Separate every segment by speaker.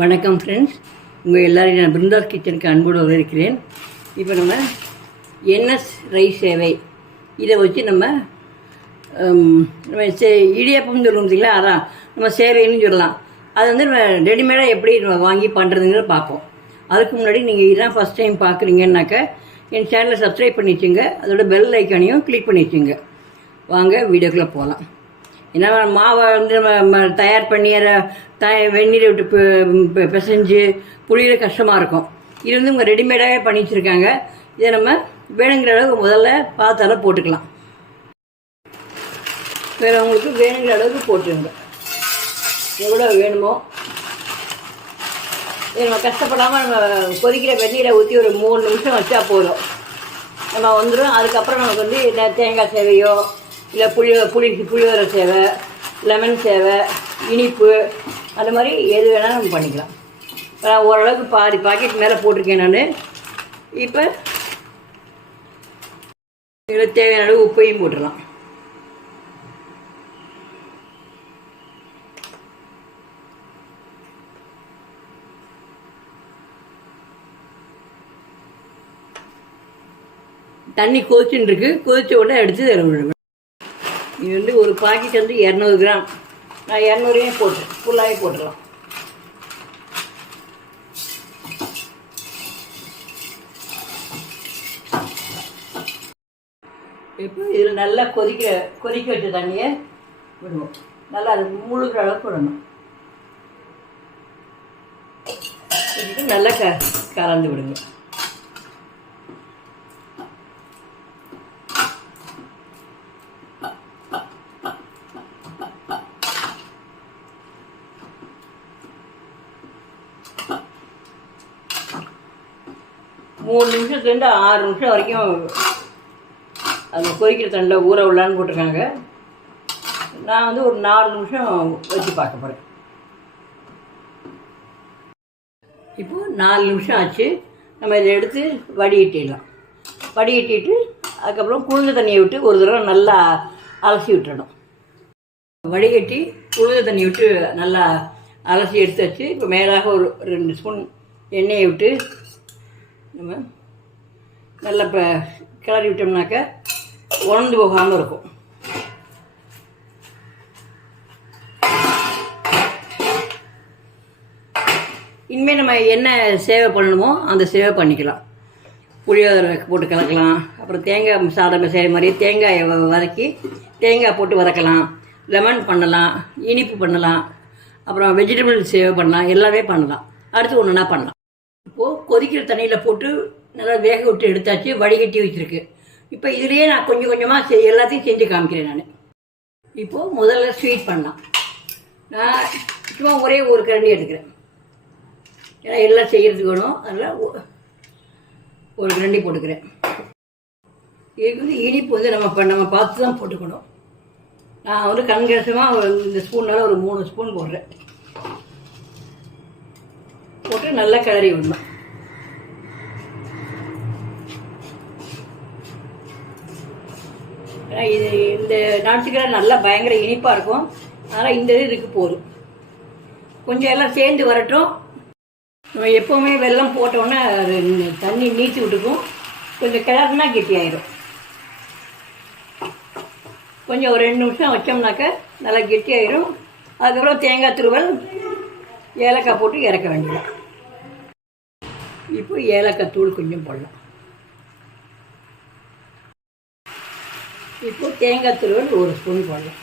Speaker 1: வணக்கம் ஃப்ரெண்ட்ஸ் உங்கள் எல்லோரையும் நான் பிருந்தாஸ் கிச்சனுக்கு அன்போடு வரவேற்கிறேன். இப்போ நம்ம என்எஸ் ரைஸ் சேவை. இதை வச்சு நம்ம நம்ம சே இடியாப்பம் சொல்லுவோம் பார்த்தீங்களா அதான் நம்ம சேவைன்னு சொல்லலாம். அது வந்து நம்ம ரெடிமேடாக எப்படி நம்ம வாங்கி பண்ணுறதுங்கிறத பார்ப்போம். அதுக்கு முன்னாடி நீங்கள் இதான் ஃபஸ்ட் டைம் பார்க்குறீங்கன்னாக்க என் சேனலை சப்ஸ்கிரைப் பண்ணி வச்சுங்க. அதோட பெல் ஐக்கானையும் கிளிக் பண்ணி வச்சுங்க. வாங்க வீடியோக்குள்ளே போகலாம் ஏன்னா மாவை வந்து நம்ம ம- தயார் பண்ணி அதை த வெந்நீரை விட்டு பிசைஞ்சு புளியில் கஷ்டமாக இருக்கும். இது வந்து இவங்க ரெடிமேடாகவே பண்ணி வச்சுருக்காங்க. இதை நம்ம வேணுங்கிற அளவுக்கு முதல்ல பார்த்தால போட்டுக்கலாம். வேறு அவங்களுக்கு வேணுங்கிற அளவுக்கு போட்டுருங்க. எவ்வளோ வேணுமோ. இது நம்ம கஷ்டப்படாமல் நம்ம கொதிக்கிற வெந்நீரை ஊற்றி ஒரு மூணு நிமிஷம் வச்சா போதும். நம்ம வந்துடும் அதுக்கப்புறம் நமக்கு வந்து தேங்காய் சேவையோ இல்லை புளி புளி புளியோர சேவை லெமன் சேவை இனிப்பு அந்த மாதிரி எது வேணாலும் நம்ம பண்ணிக்கலாம். நான் ஓரளவுக்கு பாதி பாக்கெட் மேலே போட்டிருக்கேன் நான். இப்போ இதில் தேவையான அளவு உப்பையும் போட்டுடலாம். தண்ணி கொதிச்சுன்னு இருக்கு. கொதிச்ச உடனே எடுத்து தர விடுவேன் இது வந்து ஒரு பாக்கெட் வந்து இரநூறு கிராம். நான் இரநூறையும் போட்டு ஃபுல்லாகவே போட்டுடலாம் இப்போ இதில் நல்லா கொதிக்க கொதிக்க விட்டு தண்ணியை விடுவோம். நல்லா அது முழுகிற அளவுக்கு விடணும். நல்லா க கலந்து விடுங்க. மூணு நிமிஷத்துலேருந்து ஆறு நிமிஷம் வரைக்கும் அந்த கொதிக்கிற தண்டை ஊற விடலான்னு போட்டிருக்காங்க. நான் வந்து ஒரு நாலு நிமிஷம் வச்சு பார்க்க போகிறேன் இப்போது நாலு நிமிஷம் ஆச்சு. நம்ம இதை எடுத்து வடிகட்டிடலாம். வடிகட்டிட்டு அதுக்கப்புறம் குளிர்ந்த தண்ணியை விட்டு ஒரு தடவை நல்லா அலசி விட்டுடணும் வடிகட்டி குளிர்ந்த தண்ணி விட்டு நல்லா அலசி எடுத்து வச்சு இப்போ மேலாக ஒரு ரெண்டு ஸ்பூன் எண்ணெயை விட்டு நம்ம நல்லா இப்போ கிளறி விட்டோம்னாக்க உணர்ந்து போகாமல் இருக்கும். இனிமேல் நம்ம என்ன சேவை பண்ணணுமோ அந்த சேவை பண்ணிக்கலாம். புளியோதரை போட்டு கலக்கலாம். அப்புறம் தேங்காய் சாதம் செய்கிற மாதிரி தேங்காயை வதக்கி தேங்காய் போட்டு வதக்கலாம். லெமன் பண்ணலாம் இனிப்பு பண்ணலாம். அப்புறம் வெஜிடபிள் சேவை பண்ணலாம். எல்லாமே பண்ணலாம். அடுத்து ஒன்றுனா பண்ணலாம்? இப்போது கொதிக்கிற தண்ணியில் போட்டு நல்லா வேக விட்டு எடுத்தாச்சு வடிகட்டி வச்சிருக்கு. இப்போ இதுலேயே நான் கொஞ்சம் கொஞ்சமாக செய் எல்லாத்தையும் செஞ்சு காமிக்கிறேன் நான். இப்போது முதல்ல ஸ்வீட் பண்ணலாம். நான் சும்மா ஒரே ஒரு கரண்டி எடுக்கிறேன். ஏன்னா எல்லாம் செய்கிறதுக்கு வேணும். அதனால் ஒரு கரண்டி போட்டுக்கிறேன். இதுக்கு வந்து இனிப்பு வந்து நம்ம இப்போ நம்ம பார்த்து தான் போட்டுக்கணும். நான் வந்து கண்கரசமாக இந்த ஸ்பூனால் ஒரு மூணு ஸ்பூன் போடுறேன். போட்டு நல்லா கிளறி விடணும். இது இந்த நாட்டுக்கரை நல்லா பயங்கர இனிப்பாக இருக்கும். அதனால் இந்த இது இதுக்கு போதும். கொஞ்சம் எல்லாம் சேர்ந்து வரட்டும். நம்ம எப்போவுமே வெள்ளம் போட்டோன்னே அது தண்ணி நீச்சி விட்டுக்கும். கொஞ்சம் கிளறுனா கெட்டியாயிரும். கொஞ்சம் ஒரு ரெண்டு நிமிஷம் வச்சோம்னாக்க நல்லா கெட்டியாயிரும். அதுக்கப்புறம் தேங்காய் துருவல் ஏலக்காய் போட்டு இறக்க வேண்டியதான் இப்போ ஏலக்காய் தூள் கொஞ்சம் போடலாம். இப்போ தேங்காய் துருவல் ஒரு ஸ்பூன் போடலாம்.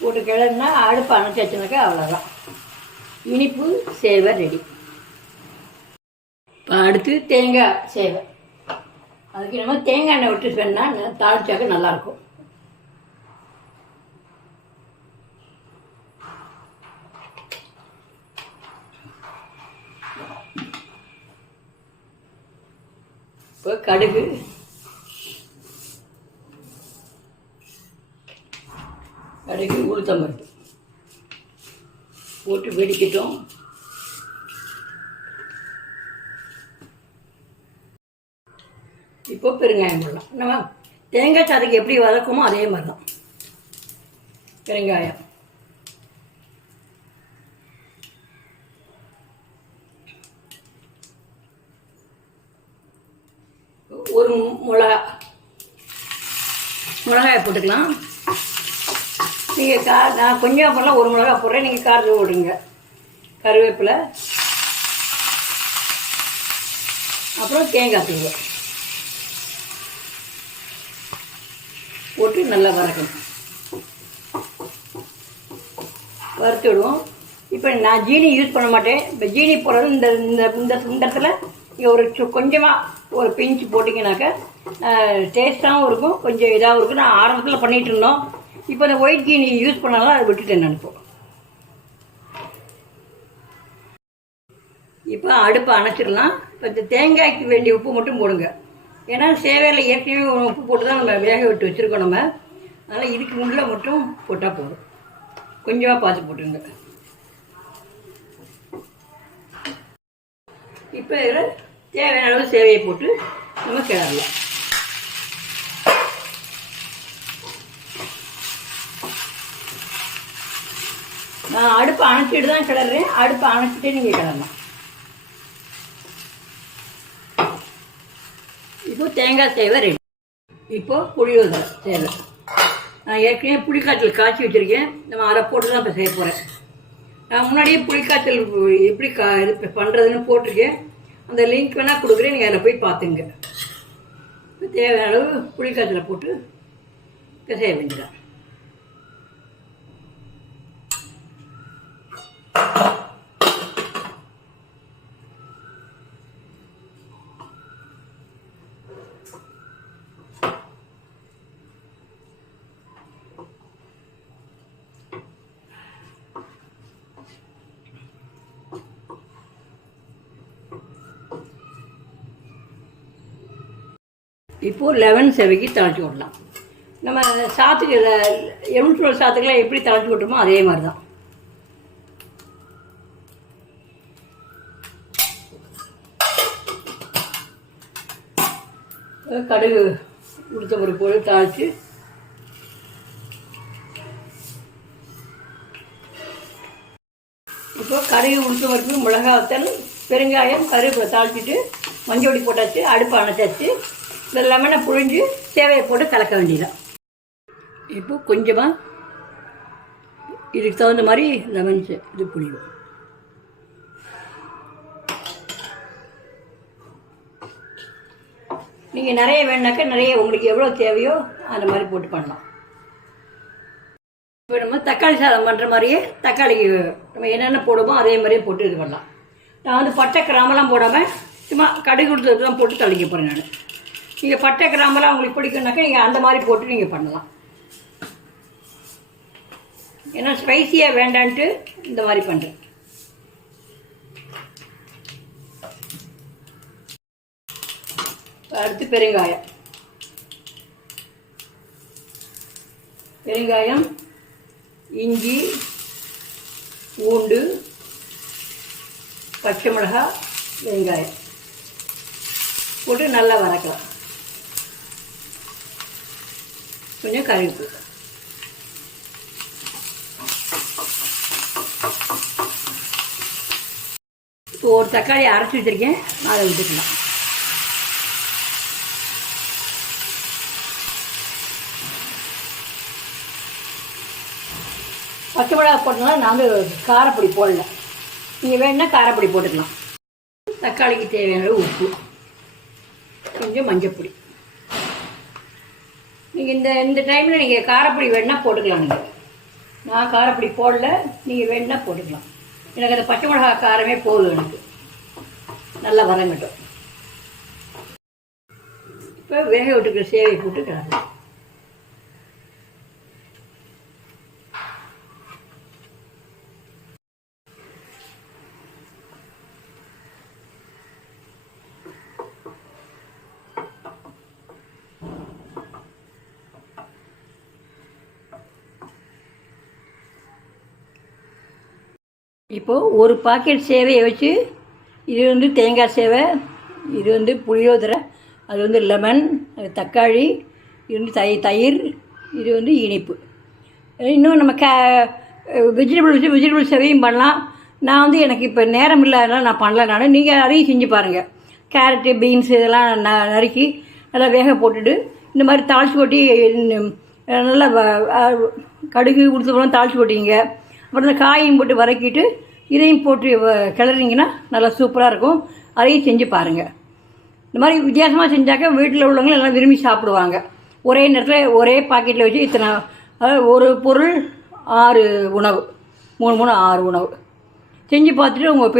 Speaker 1: போட்டு கிளறினா அடுப்பு அணைச்சாச்சுனாக்கா அவ்வளோதான் இனிப்பு சேவை ரெடி. இப்போ அடுத்து தேங்காய் சேவை. அதுக்கு நம்ம தேங்காய் எண்ணெய் விட்டு சொன்னால் தாளிச்சாக்க நல்லாயிருக்கும். இப்போ கடுகு. கடுகு உளுத்தம்பருப்பு. போட்டு வெடிக்கட்டும். இப்போ பெருங்காயம் போடலாம். நம்ம தேங்காய் சாதத்துக்கு எப்படி வதக்குமோ அதே மாதிரி தான் பெருங்காயம் ஒரு மிளகா மிளகாயை போட்டுக்கலாம். நீங்கள் கா நான் கொஞ்சம் போடலாம் ஒரு மிளகா போடுறேன். நீங்கள் காரத்தை போடுங்க. கருவேப்பிலை. அப்புறம் தேங்காய் தூள் போட்டு நல்லா வதக்கணும். வறுத்து விடுவோம். இப்போ நான் ஜீனி யூஸ் பண்ண மாட்டேன். இப்போ ஜீனி போடுறது இந்த இந்த இந்த இந்த இடத்துல ஒரு சு- கொஞ்சமாக ஒரு பிஞ்சு போட்டிங்கனாக்க டேஸ்ட்டாகவும் இருக்கும். கொஞ்சம் இதாகவும் இருக்கும். நான் ஆரம்பத்தில் பண்ணிகிட்டு இருந்தோம். இப்போ இந்த ஒயிட் கீனி யூஸ் பண்ணாலும் அதை விட்டுட்டேன் நினைப்போம் இப்போ இப்போ அடுப்பை அணைச்சிடலாம். இப்போ இந்த தேங்காய்க்கு வேண்டிய உப்பு மட்டும் போடுங்க. ஏன்னா சேவையில் ஏற்கனவே ஒரு உப்பு போட்டு தான் நம்ம வேக விட்டு வச்சுருக்கோம் நம்ம. அதனால் இதுக்கு முள்ள மட்டும் போட்டால் போதும். கொஞ்சமாக பார்த்து போட்டுருங்க. இப்போ இதில் தேவையான அளவு சேவையை போட்டு நம்ம கிளறலாம். நான் அடுப்பை அணைச்சிட்டு தான் கிளறேன். அடுப்பை அணைச்சிட்டே நீங்கள் கிளறலாம். இப்போ தேங்காய் சேவை ரெடி. இப்போ புளியோதரை சேவை நான் ஏற்கனவே புளிக்காய்ச்சல் காய்ச்சி வச்சுருக்கேன். நம்ம அதை போட்டு தான் இப்போ செய்ய போகிறேன் நான் முன்னாடியே புளிக்காய்ச்சல் எப்படி கா இது பண்ணுறதுன்னு போட்டிருக்கேன். அந்த லிங்க் வேணால் கொடுக்குறேன் நீங்கள் அதில் போய் பார்த்துங்க. தேவையான அளவு புளிக்காய்ச்சலை போட்டு பிசைய வேண்டியதான் இப்போது லெவன் செவைக்கு தளச்சி விடலாம் நம்ம சாத்துக்கு எலுமிச்சோல் சாத்துக்கெல்லாம் எப்படி தளச்சி விட்டுமோ அதே மாதிரி தான் கடுகு உளுத்த பருப்பு போட்டு தாளித்து இப்போ கடுகு உளுத்த பருப்பு மிளகாத்தல் பெருங்காயம் கருவேப்பிலை தாளிச்சிட்டு மஞ்சள் போட்டாச்சு அடுப்பு அணைச்சாச்சு. இந்த லெமனை புழிஞ்சு சேவையை போட்டு கலக்க வேண்டியதான் இப்போ கொஞ்சமாக இதுக்கு தகுந்த மாதிரி லெமன் சே- இது புளியும் நீங்கள் நிறைய வேணுனாக்கா நிறைய உங்களுக்கு எவ்வளோ தேவையோ அந்த மாதிரி போட்டு பண்ணலாம். இப்போ நம்ம தக்காளி சாதம் பண்ணுற மாதிரியே தக்காளி நம்ம என்னென்ன போடுமோ அதே மாதிரியே போட்டு இது பண்ணலாம். நான் வந்து பட்டை கிராமெல்லாம் போடாமல் சும்மா கடுகு கொடுத்து தான் போட்டு தளிக்க போகிறேன் நான். நீங்கள் பட்டை கிராமெல்லாம் உங்களுக்கு பிடிக்கும்னாக்கா நீங்கள் அந்த மாதிரி போட்டு நீங்கள் பண்ணலாம். ஏன்னா ஸ்பைசியாக வேண்டான்ட்டு இந்த மாதிரி பண்ணுறேன் அடுத்து பெருங்காயம். பெருங்காயம் இஞ்சி பூண்டு பச்சை மிளகாய் வெங்காயம். போட்டு நல்லா வதக்கலாம். கொஞ்சம் கருவேப்பு இப்போ ஒரு தக்காளி அரைச்சி வச்சுருக்கேன். அதை விட்டுக்கலாம். பச்சை மிளகா போட்டனால நாங்கள் காரப்பொடி போடல. நீங்கள் வேணுன்னா காரப்பொடி போட்டுக்கலாம். தக்காளிக்கு தேவையான உப்பு. கொஞ்சம் மஞ்சப்பொடி. நீங்கள் இந்த இந்த டைமில் நீங்கள் காரப்பொடி வேணால் போட்டுக்கலாம் நீங்கள் நான் காரப்பொடி போடல நீங்கள் வேணால் போட்டுக்கலாம். எனக்கு அந்த பச்சை மிளகா காரமே போதும் எனக்கு. நல்லா வரங்கட்டும் இப்போ வேக விட்டுக்கிற சேவை போட்டு கிடக்கும் இப்போது ஒரு பாக்கெட் சேவையை வச்சு இது வந்து தேங்காய் சேவை இது வந்து புளியோதரை அது வந்து லெமன் அது தக்காளி இது வந்து தை தயிர் இது வந்து இனிப்பு. இன்னும் நம்ம கே வெஜிடபிள்ஸ் வெஜிடபிள் சேவையும் பண்ணலாம். நான் வந்து எனக்கு இப்போ நேரம் இல்லாதனால நான் பண்ணல நான். நீங்கள் அதையும் செஞ்சு பாருங்கள் கேரட்டு பீன்ஸ் இதெல்லாம் ந நறுக்கி நல்லா வேக போட்டுட்டு இந்த மாதிரி தாளிச்சு கொட்டி நல்லா கடுகு உளுத்தப்பறம் தாளிச்சு கொட்டிங்க. அப்புறம் இந்த காயும் போட்டு வதக்கிட்டு இதையும் போட்டு வ- கிளறிங்கன்னா நல்லா சூப்பராக இருக்கும். அதையும் செஞ்சு பாருங்கள் இந்த மாதிரி வித்தியாசமாக செஞ்சாக்க வீட்டில் உள்ளவங்க எல்லாம் விரும்பி சாப்பிடுவாங்க. ஒரே நேரத்தில் ஒரே பாக்கெட்டில் வச்சு இத்தனை அதாவது ஒரு பொருள் ஆறு உணவு. மூணு மூணு ஆறு உணவு. செஞ்சு பார்த்துட்டு உங்கள்